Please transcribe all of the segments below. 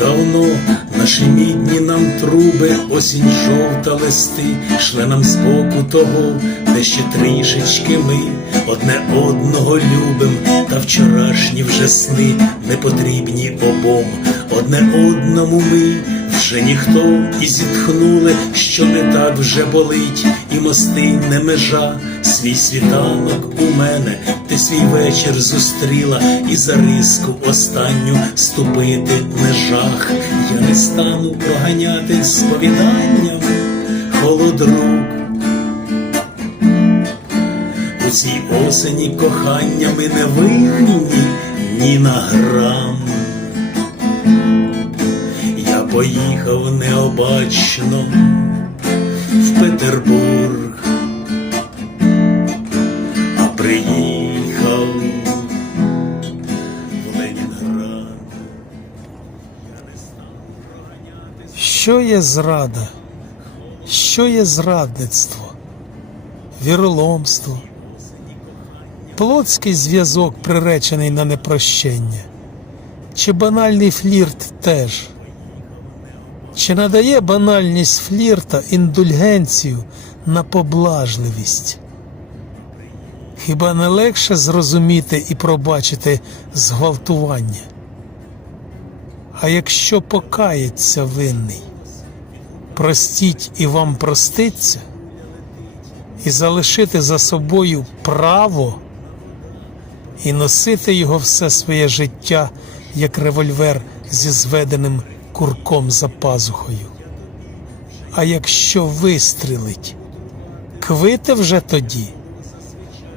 давно, наші мідні нам труби, осінь жовта листи, шле нам з боку того, де ще трішечки ми одне одного любим, та вчорашні вже сни не потрібні обом, одне одному ми вже ніхто і зітхнули, що не так вже болить, і мости не межа, свій світанок у мене, ти свій вечір зустріла, і за риску останню ступити не жах. Я не стану проганяти сповіданням холодрук. У цій осені кохання ми не винні ні на грам. Поїхав необачно в Петербург, а приїхав в Ленінград. Що є зрада? Що є зрадництво? Віроломство, плотський зв'язок, приречений на непрощення, чи банальний флірт теж? Чи надає банальність флірта індульгенцію на поблажливість? Хіба не легше зрозуміти і пробачити зґвалтування? А якщо покається винний, простіть і вам проститься, і залишити за собою право і носити його все своє життя, як револьвер зі зведеним курком за пазухою. А якщо вистрілить, квите вже тоді,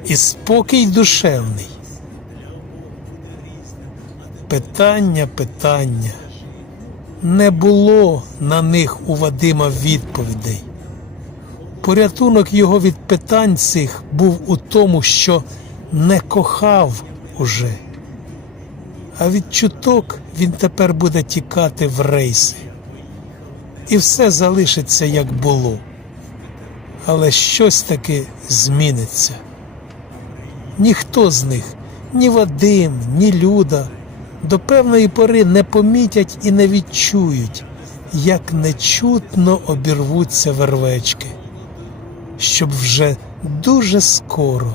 і спокій душевний. Питання, питання. Не було на них у Вадима відповідей. Порятунок його від питань цих був у тому, що не кохав уже. А від чуток він тепер буде тікати в рейси. І все залишиться, як було. Але щось таки зміниться. Ніхто з них, ні Вадим, ні Люда, до певної пори не помітять і не відчують, як нечутно обірвуться вервечки, щоб вже дуже скоро,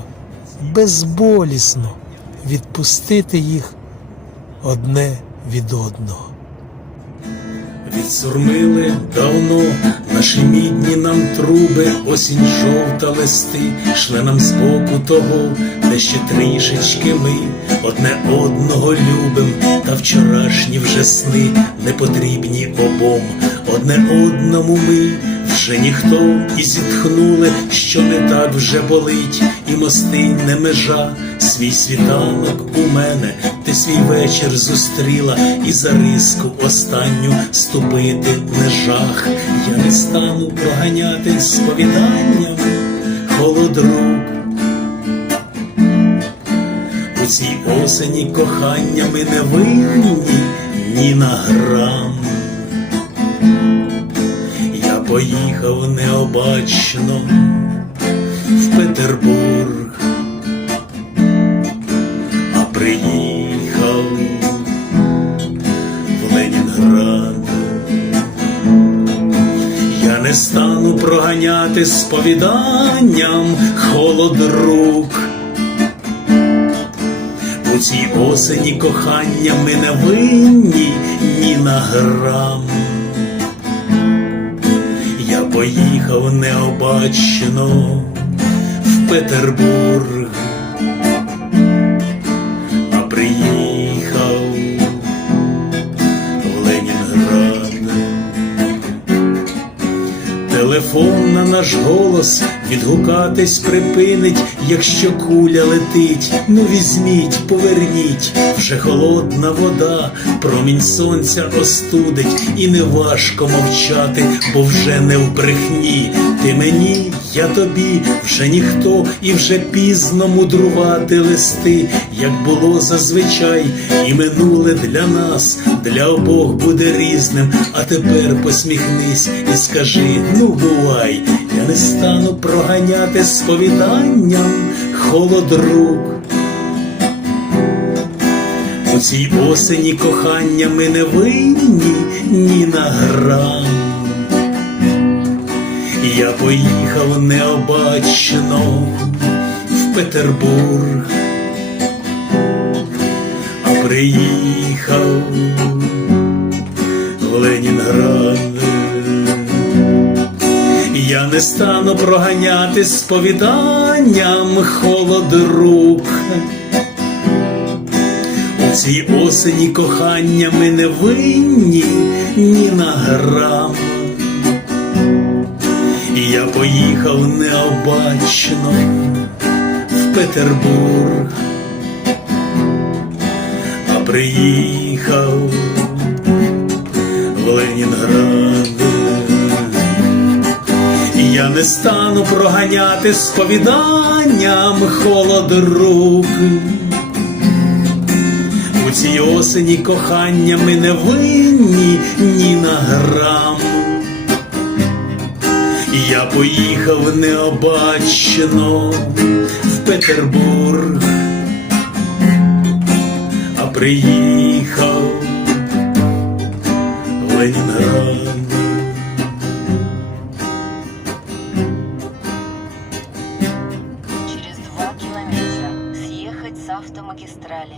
безболісно відпустити їх одне від одного. Відсурмили давно наші мідні нам труби, осінь жовта листи, шле нам з боку того, де ще трішечки ми одне одного любим, та вчорашні вже сни не потрібні обом, одне одному ми вже ніхто і зітхнули, що не так вже болить, і мости не межа, свій світанок у мене, ти свій вечір зустріла, і за риску останню ступити не жах. Я не стану проганяти сповіданням холодрук. У цій осені кохання ми не винні ні на грам. Поїхав необачно в Петербург, а приїхав в Ленінград. Я не стану проганяти сповіданням холод рук. У цій осені кохання ми не винні ні на грам. Поїхав необачно в Петербург, наш голос відгукатись припинить, якщо куля летить. Ну візьміть, поверніть, вже холодна вода, промінь сонця остудить, і не важко мовчати, бо вже не в брехні. Ти мені, я тобі, вже ніхто, і вже пізно мудрувати листи, як було зазвичай, і минуле для нас, для обох буде різним. А тепер посміхнись і скажи, ну бувай, я не стану проганяти сповіданням холод рук. У цій осені кохання ми не винні ні на грам. Я поїхав необачно в Петербург, а приїхав в Ленінград. Я не стану проганяти сповіданням холод рук. У цій осені кохання ми не винні ні на грам. Поїхав необачно в Петербург, а приїхав в Ленінград. Я не стану проганяти сповіданням холод рук. У цій осені кохання ми не винні ні на грам. І я поїхав необачно в Петербург, а приїхав в Ленінград. Через два кілометра з'їхати з автомагістралі.